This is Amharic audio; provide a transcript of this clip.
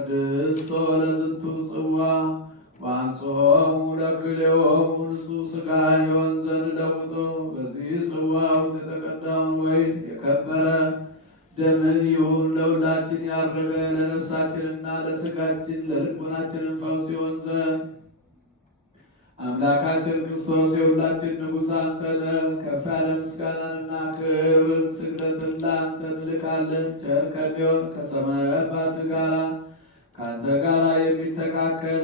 ቀድስቶ ለዝንቱ ጽዋ ወአንጽሖሙ ለክልኤሆሙ ንጹሕ ሥጋ ይሆን ዘንድ ለውጦ። በዚህ ጽዋ ውስጥ የተቀዳውን ወይን የከበረ ደምን ይሁን ለሁላችን ያረገ ለነፍሳችንና ለሥጋችን ለልቦናችንን ፈውስ ይሆን ዘንድ አምላካችን ክርስቶስ የሁላችን ንጉሥ አንተ ነህ። ከፍ ያለ ምስጋናንና ክብርን ስግደትን ለአንተ እንልካለን። ቸር ከሚሆን ከሰማያዊ አባትህ ጋር ከአንተ ጋር የሚተካከል